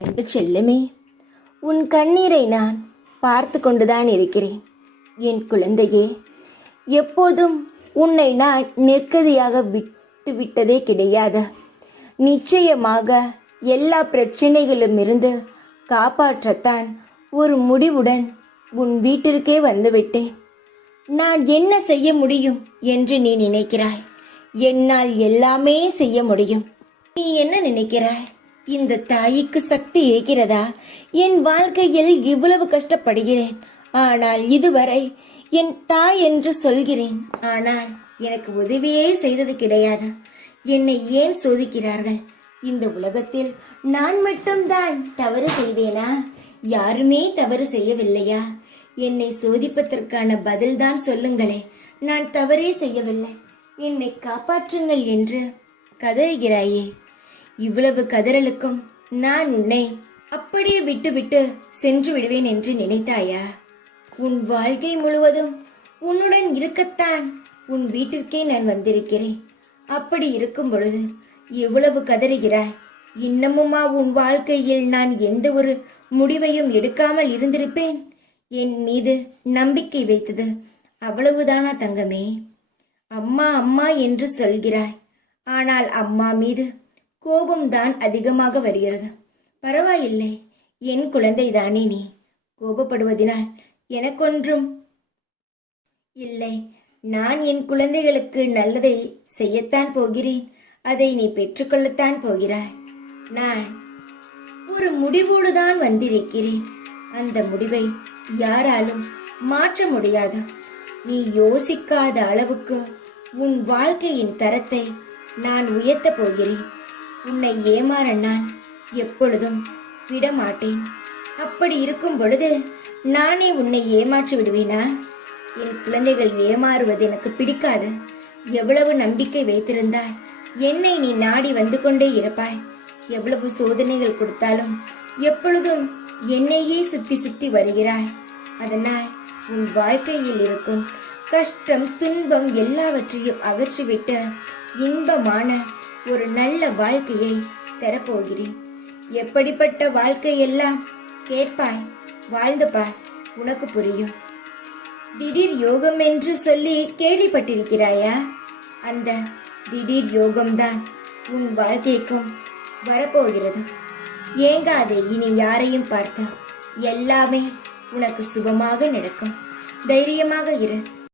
அன்பு செல்லமே, உன் கண்ணீரை நான் பார்த்து கொண்டுதான் இருக்கிறேன். என் குழந்தையே, எப்போதும் உன்னை நான் நிற்கதியாக விட்டதே கிடையாது. நிச்சயமாக எல்லா பிரச்சனைகளுமிருந்து காப்பாற்றத்தான் ஒரு முடிவுடன் உன் வீட்டிற்கே வந்துவிட்டேன். நான் என்ன செய்ய முடியும் என்று நீ நினைக்கிறாய்? என்னால் எல்லாமே செய்ய முடியும். நீ என்ன நினைக்கிறாய்? இந்த தாய்க்கு சக்தி இருக்கிறதா? என் வாழ்க்கையில் இவ்வளவு கஷ்டப்படுகிறேன், ஆனால் இதுவரை என் தாய் என்று சொல்கிறேன், ஆனால் எனக்கு உதவியே செய்தது கிடையாது. என்னை ஏன் சோதிக்கிறார்கள்? இந்த உலகத்தில் நான் மட்டும்தான் தவறு செய்தேனா? யாருமே தவறு செய்யவில்லையா? என்னை சோதிப்பதற்கான பதில்தான் சொல்லுங்களே. நான் தவறே செய்யவில்லை, என்னை காப்பாற்றுங்கள் என்று கதறுகிறாயே. இவ்வளவு கதறலுக்கும் நான் உன்னை அப்படியே விட்டுவிட்டு சென்று விடுவேன் என்று நினைத்தாயா? உன் வாழ்க்கை முழுவதும் உன்னுடன் இருக்கத்தான் உன் வீட்டிற்கே நான் வந்திருக்கிறேன். அப்படி இருக்கும் பொழுது எவ்வளவு கதறுகிறாய்? இன்னமுமா உன் வாழ்க்கையில் நான் எந்த ஒரு முடிவையும் எடுக்காமல் இருந்திருப்பேன்? என் மீது நம்பிக்கை வைத்தது அவ்வளவுதானா தங்கமே? அம்மா அம்மா என்று சொல்கிறாய், ஆனால் அம்மா மீது கோபம்தான் அதிகமாக வருகிறது. பரவாயில்லை, என் குழந்தை தானே நீ. கோபப்படுவதனால் எனக்கொன்றும் இல்லை. நான் என் குழந்தைகளுக்கு நல்லதை செய்யத்தான் போகிறேன். அதை நீ பெற்றுக்கொள்ளத்தான் போகிறாய். நான் ஒரு முடிவோடு தான் வந்திருக்கிறேன். அந்த முடிவை யாராலும் மாற்ற முடியாது. நீ யோசிக்காத அளவுக்கு உன் வாழ்க்கையின் தரத்தை நான் உயர்த்தப் போகிறேன். உன்னை ஏமாற நான் எப்பொழுதும் விடமாட்டேன். அப்படி இருக்கும் பொழுது நானே உன்னை ஏமாற்றி விடுவேனா? என் குழந்தைகள் ஏமாறுவது எனக்கு பிடிக்காது. எவ்வளவு நம்பிக்கை வைத்திருந்தால் என்னை நீ நாடி வந்து கொண்டே இருப்பாய். எவ்வளவு சோதனைகள் கொடுத்தாலும் எப்பொழுதும் என்னையே சுத்தி சுத்தி வருகிறாய். அதனால் உன் வாழ்க்கையில் இருக்கும் கஷ்டம் துன்பம் எல்லாவற்றையும் அகற்றிவிட்டு இன்பமான ஒரு நல்ல வாழ்க்கையை தரப்போகிறேன். எப்படிப்பட்ட வாழ்க்கையெல்லாம் கேட்பாய், வாழ்ந்து பார், உனக்கு புரியும். திடீர் யோகம் என்று சொல்லி கேள்விப்பட்டிருக்கிறாயா? அந்த திடீர் யோகம்தான் உன் வாழ்க்கைக்கும் வரப்போகிறது. ஏங்காதே, இனி யாரையும் பார்த்தா எல்லாமே உனக்கு சுபமாக நடக்கும். தைரியமாக இரு.